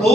2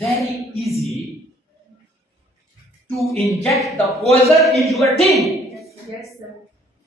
Very easy to inject the poison in your team.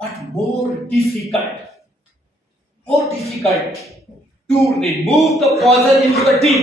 but more difficult to remove the poison in your team.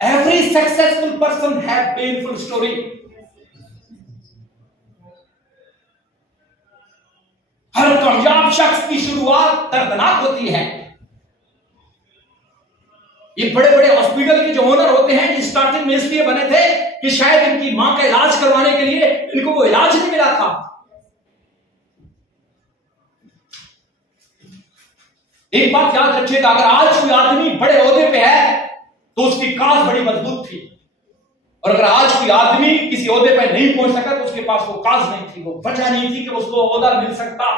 Every successful person have painful story. हर कामयाब शख्स की शुरुआत दर्दनाक होती है। ये बड़े बड़े हॉस्पिटल के जो ओनर होते हैं, जो स्टार्टिंग में इसलिए बने थे कि शायद इनकी मां का इलाज करवाने के लिए इनको वो इलाज नहीं मिला था। एक बात याद रखिएगा, अगर आज कोई आदमी बड़े ओहदे पे है तो उसकी काज बड़ी मजबूत थी, और अगर आज कोई आदमी किसी ओहदे पे नहीं पहुंच सका तो उसके पास वो काज नहीं थी, वो वजह नहीं थी कि उसको ओहदा मिल सकता।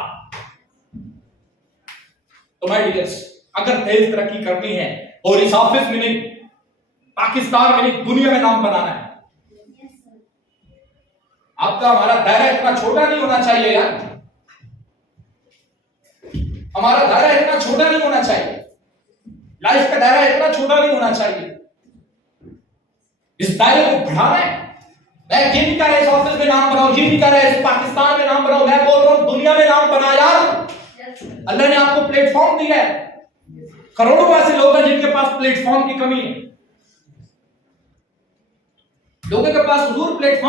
तो माय डियर्स, अगर तेज तरक्की करनी है और इस ऑफिस में नहीं, पाकिस्तान में नहीं, दुनिया में नाम बनाना है, आपका हमारा दायरा इतना छोटा नहीं होना चाहिए यार। हमारा दायरा इतना छोटा नहीं होना चाहिए, लाइफ का दायरा इतना छोटा नहीं होना चाहिए। इस दायरे को बढ़ाना है। मैं ये नहीं कह रहा इस ऑफिस में नाम बनाओ, ये नहीं कह रहा इस पाकिस्तान में नाम बनाओ, मैं बोल रहा हूं दुनिया में नाम बना यार। अल्लाह ने आपको प्लेटफॉर्म दिया है, करोड़ों ऐसे लोग हैं जिनके पास प्लेटफॉर्म की कमी है। लोगों के पास हुजूर प्लेटफॉर्म